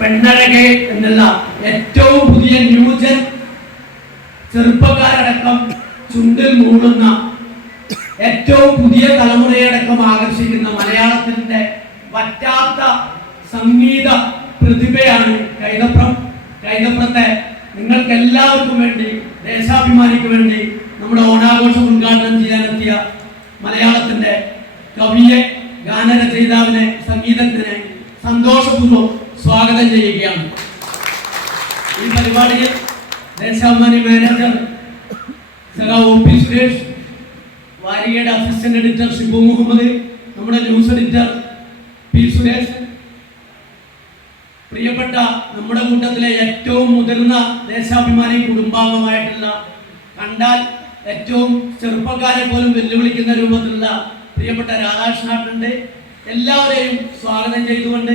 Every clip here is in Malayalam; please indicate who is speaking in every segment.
Speaker 1: പെണ്ണഴകെ എന്നുള്ള ഏറ്റവും പുതിയ ന്യൂജൻ ചെറുപ്പക്കാരടക്കം ചുണ്ടിൽ മൂടുന്ന ഏറ്റവും പുതിയ തലമുറയടക്കം ആകർഷിക്കുന്ന മലയാളത്തിന്റെ വറ്റാത്ത സംഗീത പ്രതിഭയാണ് കൈതപ്രം. കൈതപ്രത്തെ നിങ്ങൾക്ക് എല്ലാവർക്കും വേണ്ടി ദേശാഭിമാനിക്ക് വേണ്ടി നമ്മുടെ ഓണാഘോഷം ഉദ്ഘാടനം ചെയ്യാനെത്തിയ മലയാളത്തിന്റെ കവിയെ ഗാനരചയിതാവിനെ സംഗീതത്തിനെ സന്തോഷപൂർവം സ്വാഗതം ചെയ്യുകയാണ്. ഈ പരിപാടിയിൽ Deshabhimani manager O P Suresh വാരികയുടെ assistant editor Shibu Muhammad നമ്മുടെ ന്യൂസ് എഡിറ്റർ പി സുരേഷ് പ്രിയപ്പെട്ട നമ്മുടെ കൂട്ടത്തിലെ ഏറ്റവും മുതിർന്ന ദേശാഭിമാനി കുടുംബാംഗമായിട്ടുള്ള കണ്ടാൽ ഏറ്റവും ചെറുപ്പക്കാരെ പോലും വെല്ലുവിളിക്കുന്ന രൂപത്തിലുള്ള പ്രിയപ്പെട്ട രാധാകൃഷ്ണാട്ടുണ്ട് എല്ലാവരെയും സ്വാഗതം ചെയ്തുകൊണ്ട്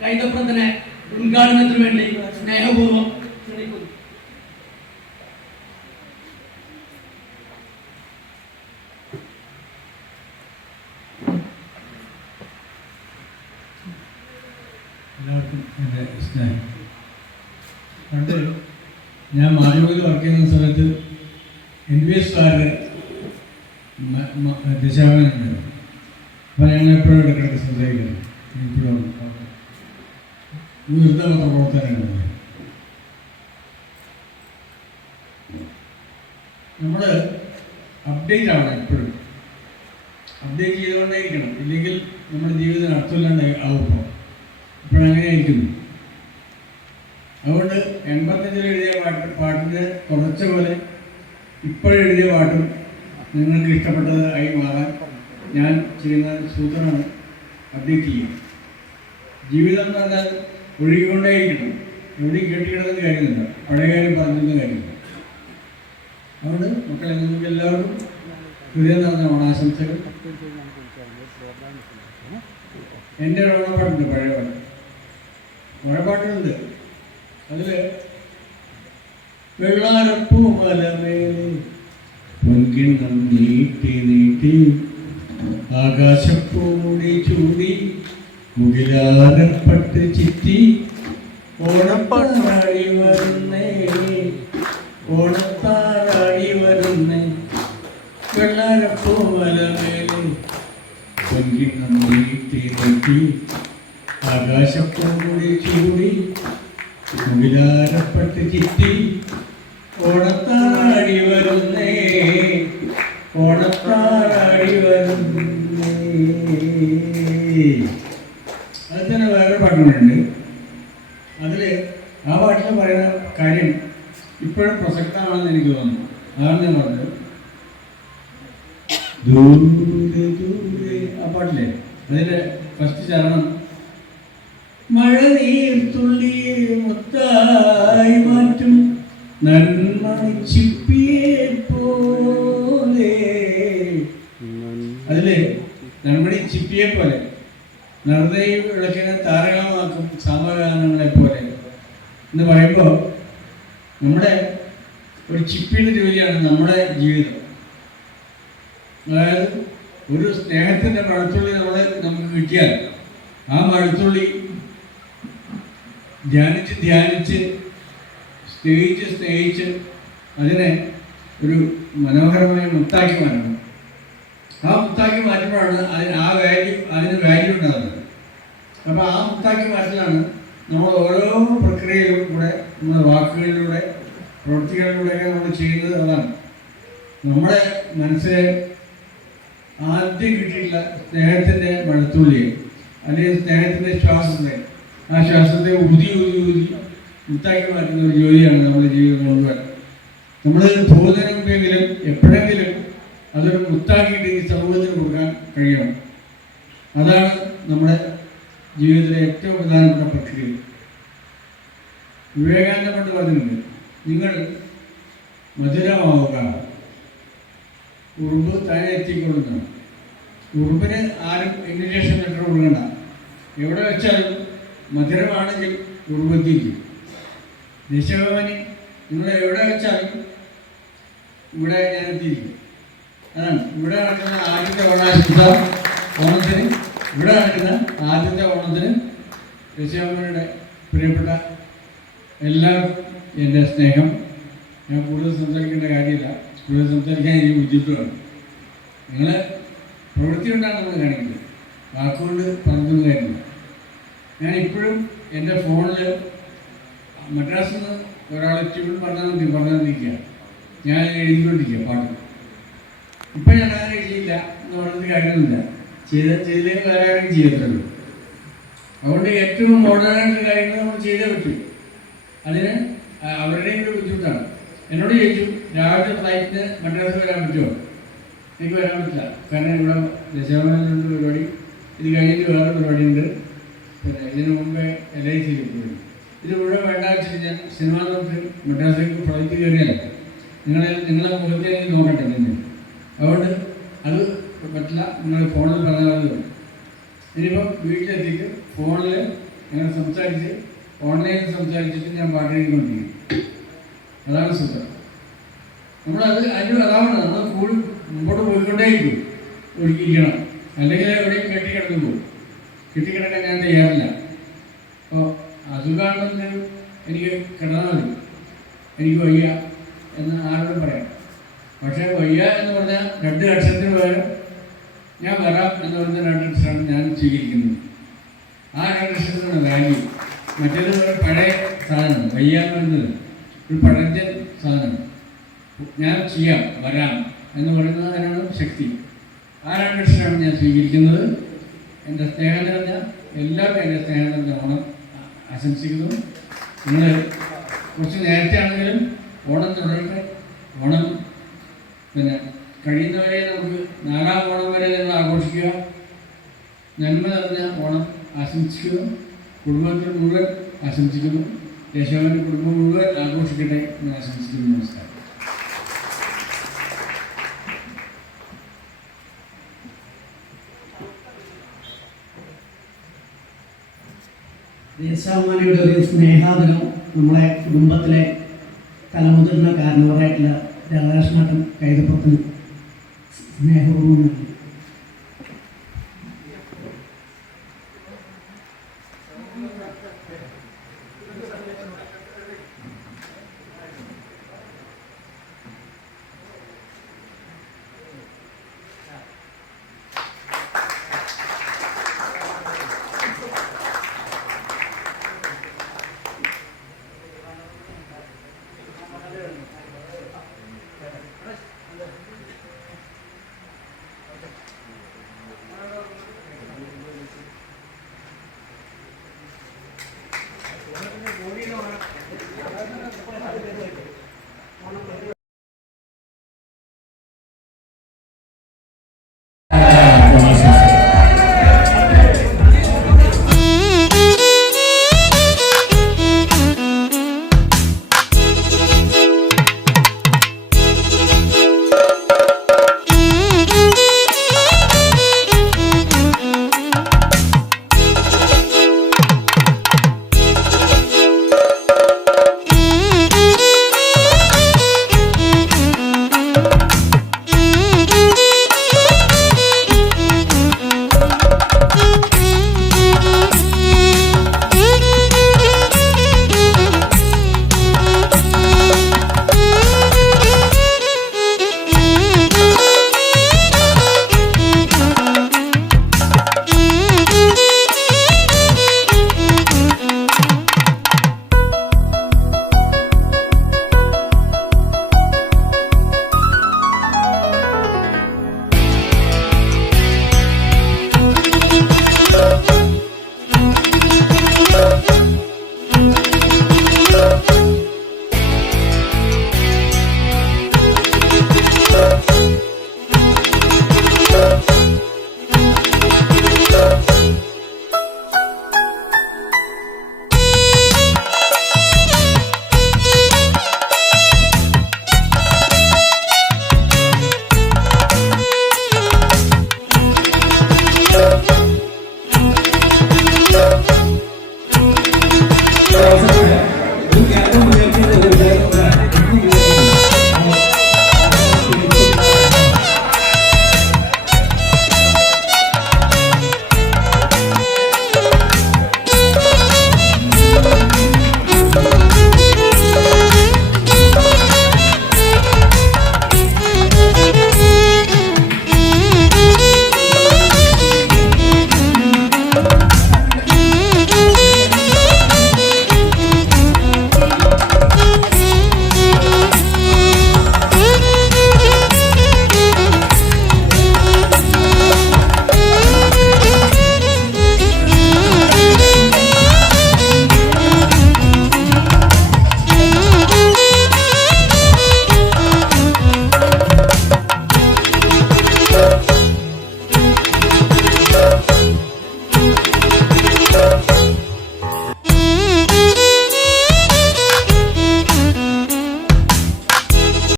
Speaker 1: കൈതപ്രത്തിനെ ഉദ്ഘാടനത്തിന് വേണ്ടി സ്നേഹപൂർവം ക്ഷണിക്കുന്നു.
Speaker 2: എല്ലാവർക്കും എന്റെ സ്നേഹം. പണ്ട് ഞാൻ മാധ്യമത്തിൽ വർക്ക് ചെയ്യുന്ന സമയത്ത് എൻ വി എസ് കാരുടെ അപ്പോൾ ഞങ്ങൾ എപ്പോഴും ഇടയ്ക്കിടയ്ക്ക് സംസാരിക്കുന്നു ഇപ്പോഴും വൃദ്ധപത്ര പ്രവർത്തനങ്ങളുണ്ട് നമ്മൾ അപ്ഡേറ്റ് ആവണം എപ്പോഴും. അപ്ഡേറ്റ് ചെയ്തുകൊണ്ടേയിരിക്കണം. ഇല്ലെങ്കിൽ നമ്മുടെ ജീവിതത്തിന് അർത്ഥമില്ലാണ്ട് ആവുമ്പോൾ. ഇപ്പോഴങ്ങനെ ആയിരിക്കുന്നു അതുകൊണ്ട് എൺപത്തഞ്ചിൽ എഴുതിയ പാട്ട് പാട്ടിന്റെ കുറച്ച പോലെ ഇപ്പോഴെഴുതിയ പാട്ടും നിങ്ങൾക്ക് ഇഷ്ടപ്പെട്ടത് ആയി മാറാൻ ഞാൻ ചെയ്യുന്ന സൂത്രമാണ് അപ്ഡേറ്റ് ചെയ്യുക. ജീവിതം എന്ന് പറഞ്ഞാൽ ഒഴുകിക്കൊണ്ടേയിരിക്കണം എവിടെയും കെട്ടിക്കിടന്ന് കാര്യമില്ല. പഴയ കാര്യം പറഞ്ഞിരുന്ന കാര്യമില്ല. അതുകൊണ്ട് മക്കളെ നിങ്ങൾക്ക് എല്ലാവർക്കും പുതിയ നടന്ന ഓണാശംസകൾ. എന്റെ ഒരു ഓണപ്പാട്ടുണ്ട് പഴയ പാട്ട്. കുറെ അതിൽ വെള്ളാരപ്പൂ നീട്ടി നീട്ടി ആകാശപ്പൂടി ചൂടി മുകിലാരപ്പട്ട് ചിത്തി ഓണപ്പാടാടി വരുന്നേ. ഓണത്താടാടി വരുന്നേ. വെള്ളാരപ്പൂ പൊൻകിണ്ണം നീട്ടി നീട്ടി ആകാശപ്പൂടി ചൂടി മുകിലാരപ്പെട്ട് ചിത്തി ഓണത്താടി വരുന്നേ. ഓണത്താടി വരുന്നേ. അത് തന്നെ വേറെ പാട്ടുകളുണ്ട് അതിൽ ആ പാട്ടിൽ പറയുന്ന കാര്യം ഇപ്പോഴും പ്രസക്തമാണെന്ന് എനിക്ക് തോന്നുന്നു. അതാണ് ഞാൻ പറഞ്ഞത്. ദൂരെ ദൂരെ. ആ പാട്ടില്ലേ? അതിലെ ഫസ്റ്റ് ചരണം. മഴ നീർത്തുള്ളി മുത്തായി മാറ്റും. നന്മണി ചിപ്പിയെ പോലെ. അതിൽ നന്മണി ചിപ്പിയെ പോലെ. നർദൈ വിളക്കിനെ താരകമാക്കും സാമഗാനങ്ങളെ പോലെ. എന്ന് പറയുമ്പോൾ നമ്മുടെ ഒരു ചിപ്പിയുടെ ജോലിയാണ് നമ്മുടെ ജീവിതം. അതായത് ഒരു സ്നേഹത്തിന്റെ മഴത്തുള്ളി നമ്മളെ നമുക്ക് കിട്ടിയാൽ ആ മഴത്തുള്ളി ധ്യാനിച്ച് ധ്യാനിച്ച് സ്നേഹിച്ച് സ്നേഹിച്ച് അതിനെ ഒരു മനോഹരമായ മുത്താക്കി മാറ്റണം ആ മുത്താക്കി മാറ്റുമ്പോഴാണ് അതിന് ആ വാല്യൂ അതിന് വാല്യൂ ഉണ്ടാകുന്നത്. അപ്പോൾ ആ മുത്താക്കി മാറ്റലാണ് നമ്മൾ ഓരോ പ്രക്രിയയിലും കൂടെ നമ്മുടെ വാക്കുകളിലൂടെ പ്രവൃത്തികളിലൂടെയൊക്കെ നമ്മൾ ചെയ്യുന്നത് അതാണ്. നമ്മുടെ മനസ്സിലെ ആദ്യം കിട്ടിയിട്ടുള്ള സ്നേഹത്തിന്റെ മഴത്തുള്ളിയെ അല്ലെങ്കിൽ സ്നേഹത്തിന്റെ ശ്വാസത്തെ. ആ ശ്വാസത്തെ ഊതി ഊതി ഊതി മുത്താക്കി മാറ്റുന്ന ഒരു ജോലിയാണ് നമ്മുടെ ജീവിതം മുഴുവൻ നമ്മൾ മുമ്പെങ്കിലും എപ്പോഴെങ്കിലും അതൊരു മുത്താക്കിയിട്ട് ഈ സമൂഹത്തിന് കൊടുക്കാൻ കഴിയണം. അതാണ് നമ്മുടെ ജീവിതത്തിലെ ഏറ്റവും പ്രധാനപ്പെട്ട പ്രക്രിയ വിവേകാനന്ദ കൊണ്ട് പറഞ്ഞിട്ടുണ്ട് നിങ്ങൾ മധുരമാവുക. ഉറുമ്പ് താഴെ എത്തിക്കൊള്ളുന്നു. ഉറുമ്പിന് ആരും ഇൻവിറ്റേഷൻ ലെറ്റർ കൊടുക്കണ്ട. എവിടെ വെച്ചാലും മധുരമാണെങ്കിൽ ഉറുമ്പ് എത്തിക്കും. ദേശഭവനി നിങ്ങൾ എവിടെ വെച്ചാലും ഇവിടെ ഞാൻ എത്തിയിരിക്കും അതാണ് ഇവിടെ നടക്കുന്ന ആദ്യത്തെ ഓണാശംസ. ഓണത്തിന് ഇവിടെ നടക്കുന്ന ആദ്യത്തെ ഓണത്തിന് ഋഷിയമ്മയുടെ പ്രിയപ്പെട്ട എല്ലാവർക്കും എന്റെ സ്നേഹം. ഞാൻ കൂടുതൽ സംസാരിക്കേണ്ട കാര്യമില്ല. കൂടുതൽ സംസാരിക്കാൻ എനിക്ക് ബുദ്ധിമുട്ടാണ് നിങ്ങൾ പ്രവൃത്തി കൊണ്ടാണ് നമ്മൾ കാണിക്കുന്നത്. വാക്കുകൊണ്ട് പറഞ്ഞൊന്നും കാര്യമില്ല. ഞാൻ ഇപ്പോഴും എന്റെ ഫോണിൽ മദ്രാസിൽ നിന്ന് ഒരാൾ ട്യൂൺ പറഞ്ഞാൽ മതി പറഞ്ഞുകൊണ്ടിരിക്കുക ഞാൻ എഴുതിക്കൊണ്ടിരിക്കുക പാട്ട്. ഇപ്പം ഞാൻ അങ്ങനെ എഴുതിയില്ല എന്ന് പറഞ്ഞിട്ട് കാര്യമൊന്നുമില്ല. ചെയ്ത ചെയ്തില്ലെങ്കിൽ വേറെ ആരെങ്കിലും ചെയ്യത്തുള്ളൂ അതുകൊണ്ട് ഏറ്റവും മോഡേണായിട്ടുള്ള കാര്യങ്ങൾ നമ്മൾ ചെയ്തേ പറ്റൂ. അതിന് അവരുടെയും ഒരു ബുദ്ധിമുട്ടാണ്. എന്നോട് ചോദിച്ചു രാവിലെ ഫ്ലൈറ്റിന് മദ്രാസ് വരാൻ പറ്റുമോ? എനിക്ക് വരാൻ പറ്റില്ല. കാരണം ഇവിടെ ദശാമനുണ്ട് പരിപാടി ഇത് കഴിഞ്ഞിട്ട് വേറെ പരിപാടിയുണ്ട്. പിന്നെ ഇതിനു മുമ്പേ എൽ ഐ സിയിൽ പോയി. ഇത് മുഴുവൻ വേണ്ട ഞാൻ സിനിമ നമുക്ക് മദ്രാസിലേക്ക് ഫ്ലൈറ്റ് കയറിയാൽ നിങ്ങളെ നിങ്ങളെ മുഖത്തേക്ക് നോക്കട്ടെ നിന്ന്. അതുകൊണ്ട് അത് പറ്റില്ല. നിങ്ങൾ ഫോണിൽ പറഞ്ഞാൽ മതി ഇനിയിപ്പോൾ വീട്ടിലെത്തിയിട്ട് ഫോണിൽ ഞങ്ങൾ സംസാരിച്ച് ഓൺലൈനിൽ സംസാരിച്ചിട്ട് ഞാൻ പാട്ട് എഴുതിക്കൊണ്ടിരിക്കും അതാണ് സുഖം. നമ്മളത് അതിന് അതാണ് നമ്മൾ കൂടുതൽ മുമ്പോട്ട് പോയിക്കൊണ്ടേയിരിക്കും. ഒഴുകിയിരിക്കണം അല്ലെങ്കിൽ എവിടെയും കെട്ടിക്കിടന്നു പോകും കെട്ടിക്കിടക്കാൻ ഞാൻ തയ്യാറില്ല. അപ്പോൾ അസുഖമാണെന്ന് എനിക്ക് കിടന്നാൽ മതി എനിക്ക് വയ്യ എന്ന് ആരോടും പറയാം. പക്ഷേ വയ്യ എന്ന് പറഞ്ഞാൽ രണ്ട് ലക്ഷത്തിന് പകരം ഞാൻ വരാം എന്ന് പറഞ്ഞ രണ്ട് ലക്ഷമാണ് ഞാൻ സ്വീകരിക്കുന്നത് ആ രണ്ട് ലക്ഷത്തിനാണ് വാല്യൂ മറ്റേത് പഴയ സാധനം വയ്യ എന്ന് പറയുന്നത് ഒരു പഴഞ്ചൻ സാധനം. ഞാൻ ചെയ്യാം വരാം എന്ന് പറയുന്നത് അതിനാണ് ശക്തി. ആ രണ്ട് ലക്ഷമാണ് ഞാൻ സ്വീകരിക്കുന്നത് എന്റെ സ്നേഹം നിറഞ്ഞ എല്ലാവർക്കും എന്റെ സ്നേഹം നിറഞ്ഞ ഓണം ആശംസിക്കുന്നു. നിങ്ങൾ കുറച്ച് നേരത്തെ ആണെങ്കിലും ഓണം തുടരട്ടെ ഓണം പിന്നെ കഴിയുന്നവരെ നമുക്ക് നാലാം ഓണം വരെ നിങ്ങൾ ആഘോഷിക്കുക. നന്മ നിറഞ്ഞ ഓണം ആശംസിക്കുക കുടുംബത്തിൽ മുഴുവൻ ആശംസിക്കുന്നു. ദേശാവിന്റെ കുടുംബം മുഴുവൻ ആഘോഷിക്കട്ടെ എന്ന് ആശംസിക്കുന്നു. നമസ്കാരം.
Speaker 3: ദേശാഭിമാനിയുടെ ഒരു സ്നേഹാദരം നമ്മുടെ കുടുംബത്തിലെ തലമുതിർന്ന കാരണവരായിട്ടുള്ള രാധാകൃഷ്ണേട്ടൻ കൈതപ്പുറത്തിന് സ്നേഹപൂർവം നൽകി